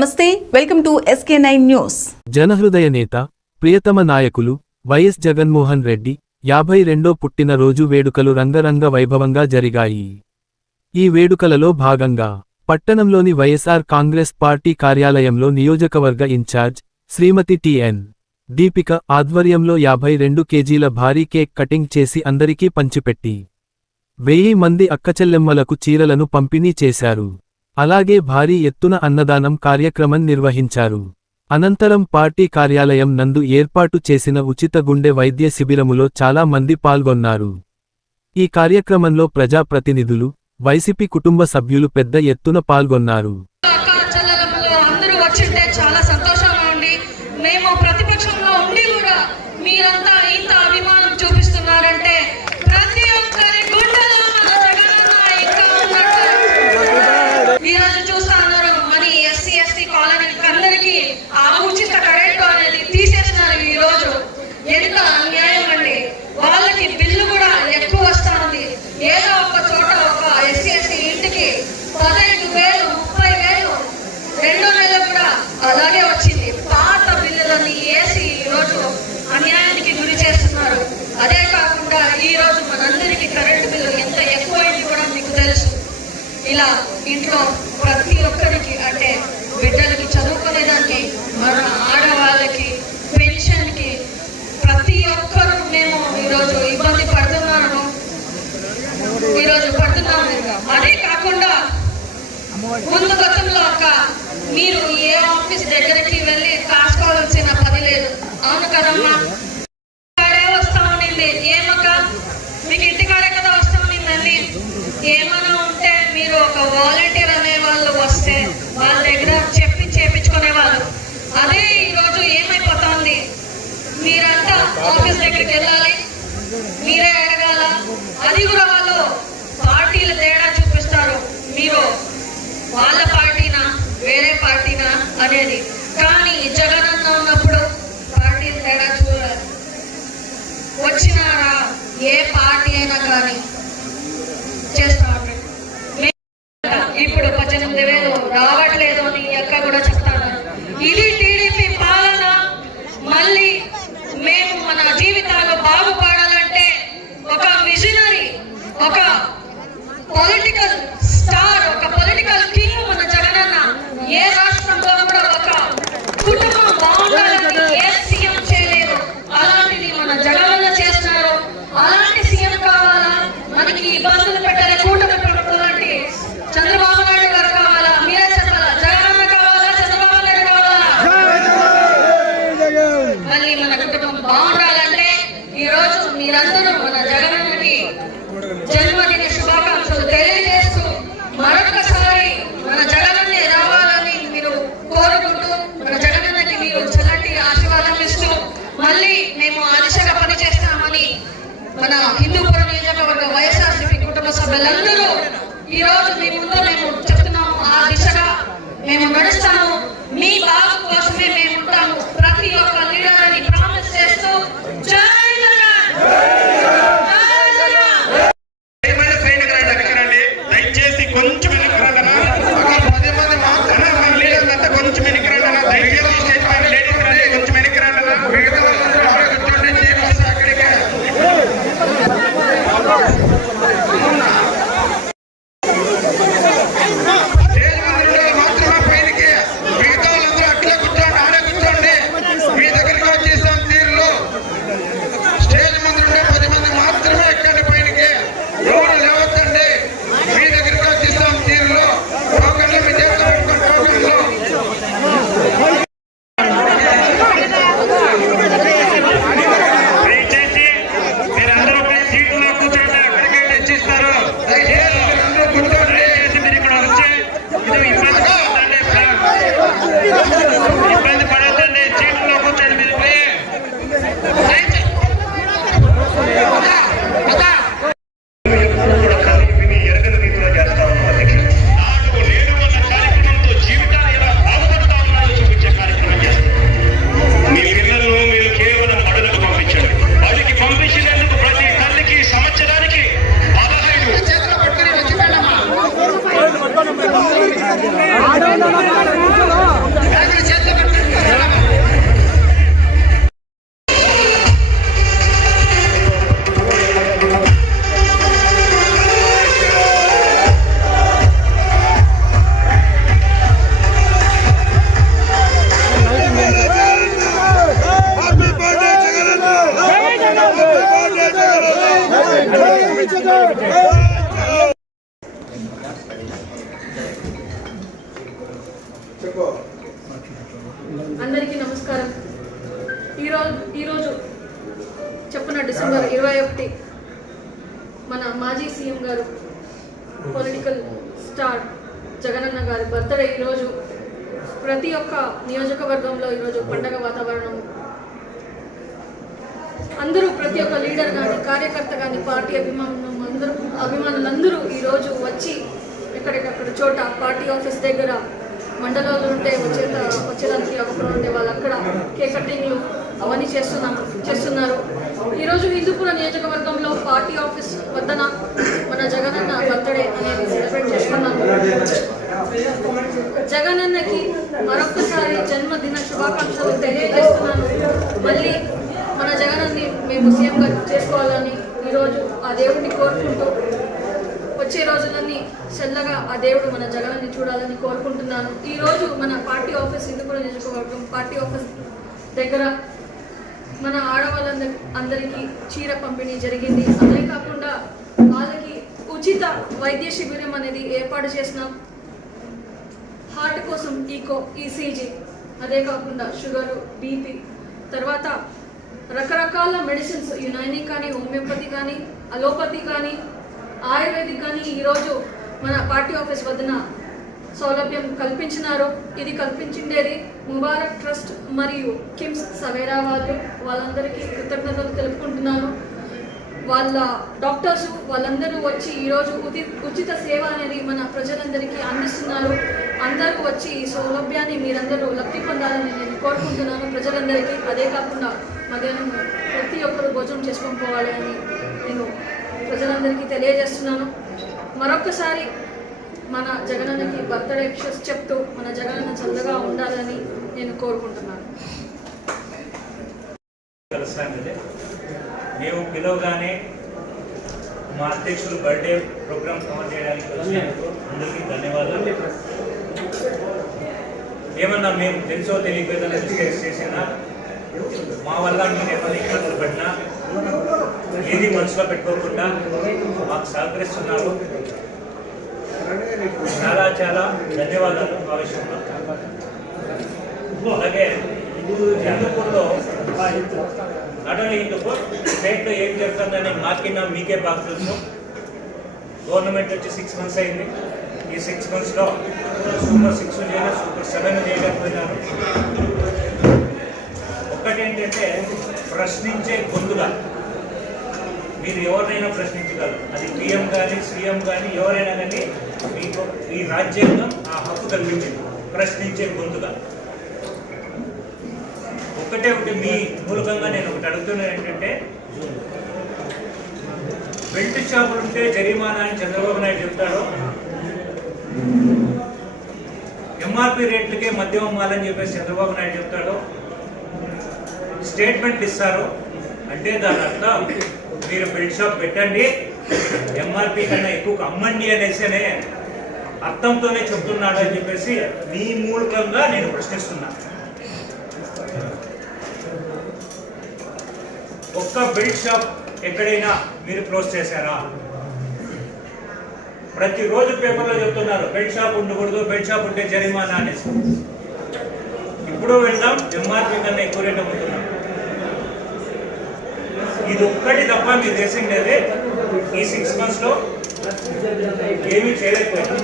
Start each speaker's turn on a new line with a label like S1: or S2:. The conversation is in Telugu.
S1: నమస్తే welcome to SK nine news.
S2: జనహృదయ నేత ప్రియతమ నాయకులు వైఎస్ జగన్మోహన్ రెడ్డి యాభై రెండో పుట్టినరోజు వేడుకలు రంగరంగ వైభవంగా జరిగాయి. ఈ వేడుకలలో భాగంగా పట్టణంలోని వైఎస్ఆర్ కాంగ్రెస్ పార్టీ కార్యాలయంలో నియోజకవర్గ ఇన్ఛార్జ్ శ్రీమతి టిఎన్ దీపిక ఆధ్వర్యంలో యాభై రెండు కేజీల భారీ కేక్ కటింగ్ చేసి అందరికీ పంచిపెట్టి వెయ్యి మంది అక్కచెల్లెమ్మలకు చీరలను పంపిణీ చేశారు. అలాగే భారీ ఎత్తున అన్నదానం కార్యక్రమం నిర్వహించారు. అనంతరం పార్టీ కార్యాలయం నందు ఏర్పాటు చేసిన ఉచిత గుండె వైద్య శిబిరములో చాలా మంది పాల్గొన్నారు. ఈ కార్యక్రమంలో ప్రజాప్రతినిధులు వైసీపీ కుటుంబ సభ్యులు పెద్ద ఎత్తున పాల్గొన్నారు
S3: అక్క చెల్లెలమ్మలు అందరూ వచ్చింటే చాలా సంతోషంగా ఉండి మేము ప్రతిపక్షంలో ఉండి కూడా మీరంతా ఇంత అభిమానం చూపిస్తున్నారంటే ప్రతి ఒక్కరి గుండెల్లో మన జగనన్న ఇంకా ఉన్నట్టు ఈ రోజు చూస్తా ఉన్నారు మన ఎస్సీ ఎస్టీ కాలనీ అందరికి ఆ ఉచిత కరెంటు అనేది తీసేసినారు ఈ రోజు ఎంత అన్యాయం అండి వాళ్ళకి బిల్లు కూడా ఎక్కువ వస్తా ఉంది ఏదో ఒక చోట ఒక ఎస్సీ ఎస్టీ ఇంటికి పదహైదు వేలు ముప్పై వేలు రెండో నెల కూడా అలాగే వచ్చింది పాత బిల్లులన్నీ వేసి ఈ రోజు అన్యాయానికి గురి చేస్తున్నారు అదే కాకుండా ఈ రోజు మనందరికీ కరెంటు బిల్లు ఎంత ఎక్కువైంది కూడా మీకు తెలుసు ఇలా ఇంట్లో ప్రతి ఒక్కరికి అంటే బిడ్డలకి చదువుకునేదానికి మన ఆడవాళ్ళకి పెన్షన్కి ప్రతి ఒక్కరు మేము ఈరోజు ఇబ్బంది పడుతున్నాను ఈరోజు పడుతున్నాము. అదే కాకుండా ముందు గతంలో ఒక మీరు ఏ ఆఫీస్ దగ్గరికి వెళ్ళి కాసుకోవాల్సిన పని లేదు. అవును కదమ్మా ఇంటికాడే వస్తా ఉండింది ఏమక్క మీకు ఇంటికాడే కదా వస్తా ఉండిందండి ఏమైనా ఉంటే మీరు ఒక వాలంటీర్ అనే వాళ్ళు వస్తే వాళ్ళ దగ్గర చెప్పి చేపించుకునే వాళ్ళు. అదే ఈరోజు ఏమైపోతుంది? మీరంతా ఆఫీస్ దగ్గరికి వెళ్ళాలి. మీరే అడగాల. అది కూడా వాళ్ళు పార్టీలు తేడా చూపిస్తారు. మీరు వాళ్ళ పార్టీనా వేరే పార్టీనా అనేది. కానీ జగనన్న ఉన్నప్పుడు పార్టీలు తేడా చూడాలి. వచ్చినారా? ఏ పార్టీ అయినా కానీ చేస్తా ఉంటారు మే- ఇప్పుడు పద్దెనిమిది వేలు రావట్లేదు అని ఈ అక్క కూడా చెప్తాను ఇది టీడీపీ పాలన మళ్ళీ మేము మన జీవితాలు బాగుపడాలంటే ఒక విజనరీ ఒక పొలిటికల్ మేము
S4: గడుస్తాము.
S3: ఈరోజు చెప్పున డిసెంబర్ ఇరవై ఒకటి మన మాజీ సీఎం గారు పొలిటికల్ స్టార్ జగనన్న గారి బర్త్డే ఈరోజు ప్రతి ఒక్క నియోజకవర్గంలో ఈరోజు పండగ వాతావరణం. అందరూ ప్రతి ఒక్క లీడర్ కానీ కార్యకర్త కానీ పార్టీ అభిమానం అందరూ అభిమానులందరూ ఈరోజు వచ్చి ఎక్కడికక్కడ చోట పార్టీ ఆఫీస్ దగ్గర మండలాలు ఉంటే వచ్చే వచ్చేదానికి అవసరం ఉంటే వాళ్ళు అక్కడ కేక్ కటింగ్లు అవన్నీ చేస్తున్నాం చేస్తున్నారు. ఈరోజు హిందూపుర నియోజకవర్గంలో పార్టీ ఆఫీస్ వద్దన మన జగనన్న బర్త్డే అనేది సెలబ్రేట్ చేసుకున్నాము జగనన్నకి మరొకసారి జన్మదిన శుభాకాంక్షలు తెలియజేస్తున్నాను మళ్ళీ మన జగనన్ని మేము సీఎంగా చేసుకోవాలని ఈరోజు ఆ దేవుడిని కోరుకుంటూ వచ్చే రోజులన్నీ చల్లగా ఆ దేవుడు మన జగనన్ని చూడాలని కోరుకుంటున్నాను. ఈ రోజు మన పార్టీ ఆఫీస్ హిందూపుర నియోజకవర్గం పార్టీ ఆఫీస్ దగ్గర మన ఆడవాళ్ళందరి అందరికీ చీర పంపిణీ జరిగింది. అదే కాకుండా వాళ్ళకి ఉచిత వైద్య శిబిరం అనేది ఏర్పాటు చేసినాం హార్ట్ కోసం ఈకో ఈసీజీ అదే కాకుండా షుగరు బీపీ తర్వాత రకరకాల మెడిసిన్స్ యునాని కానీ హోమియోపతి కానీ అలోపతి కానీ ఆయుర్వేదిక్ కానీ ఈరోజు మన పార్టీ ఆఫీస్ వద్దన సౌలభ్యం కల్పించినారు. ఇది కల్పించిండేది ముబారక్ ట్రస్ట్ మరియు కిమ్స్ సవేరా వాళ్ళు. వాళ్ళందరికీ కృతజ్ఞతలు తెలుపుకుంటున్నాను. వాళ్ళ డాక్టర్స్ వాళ్ళందరూ వచ్చి ఈరోజు ఉచి ఉచిత సేవ అనేది మన ప్రజలందరికీ అందిస్తున్నారు. అందరూ వచ్చి ఈ సౌలభ్యాన్ని మీరందరూ లబ్ధి పొందాలని నేను కోరుకుంటున్నాను. ప్రజలందరికీ అదే కాకుండా మధ్యాహ్నం ప్రతి ఒక్కరు భోజనం చేసుకొని పోవాలి అని నేను ప్రజలందరికీ తెలియజేస్తున్నాను. మరొకసారి మన జగనన్నకి బర్త్డే విషెస్ చెప్తూ మన జగనన్న చల్లగా ఉండాలని నేను కోరుకుంటున్నాను.
S5: మేము పిలవగానే మా అధ్యక్షులు బర్త్డే ప్రోగ్రామ్ కవర్ చేయడానికి వచ్చినందుకు అందరికీ ధన్యవాదాలు. ఏమన్నా మేము తెలుసో తెలియక డిస్కస్ చేసినా మా వల్ల మీరు ఏమైనా ఇబ్బందులు పడినా ఏది మనసులో పెట్టుకోకుండా మాకు సహకరిస్తున్నారు. చాలా చాలా ధన్యవాదాలు ఆ విషయంలో. అలాగే హిందూపూర్లో నాట్ ఓన్లీ హిందూపూర్ స్టేట్లో ఏం జరుగుతుందని మాకిన్నా మీకే బాగా తెలుసు. గవర్నమెంట్ వచ్చి సిక్స్ మంత్స్ అయింది. ఈ సిక్స్ మంత్స్లో సూపర్ సిక్స్ చేయలేదు సూపర్ సెవెన్ చేయలేకపోయినారు ప్రశ్నించే గొంతుగా మీరు ఎవరినైనా ప్రశ్నించగలరు. అది పిఎం కానీ సీఎం కానీ ఎవరైనా కానీ మీకు ఈ రాజ్యాంగం ఆ హక్కు కల్పించింది ప్రశ్నించే గొంతుగా ఒక్కటే ఒకటి మీ మూలకంగా నేను ఒకటి అడుగుతున్నాను ఏంటంటే బెల్ట్ షాపులు ఉంటే జరిమానా అని చంద్రబాబు నాయుడు చెప్తాడు ఎంఆర్పి రేట్లకే మద్యం అమ్మాలని చెప్పేసి చంద్రబాబు నాయుడు చెప్తాడు స్టేట్మెంట్ ఇస్తారు. అంటే దాని అర్థం మీరు బెల్ట్ షాప్ పెట్టండి ఎంఆర్పి కన్నా ఎక్కువ అమ్మండి అనేసినే అర్థంతోనే చెప్తున్నాడు అని చెప్పేసి మీ మూలకంగా నేను ప్రశ్నిస్తున్నా. ఒక్క బెల్ట్ షాప్ ఎక్కడైనా మీరు క్లోజ్ చేశారా? ప్రతిరోజు పేపర్లో చెప్తున్నారు బెల్ట్ షాప్ ఉండకూడదు బెల్ట్ షాప్ ఉంటే జరిమానా అనేసి. ఇప్పుడు వెళ్దాం ఎంఆర్పి కన్నా ఎక్కువ రేట్ అమ్ముతున్నాం ఇది ఒక్కటి తప్ప మీరు చేసిండేది ఈ సిక్స్ మంత్స్లో ఏమీ చేయలేకపోయింది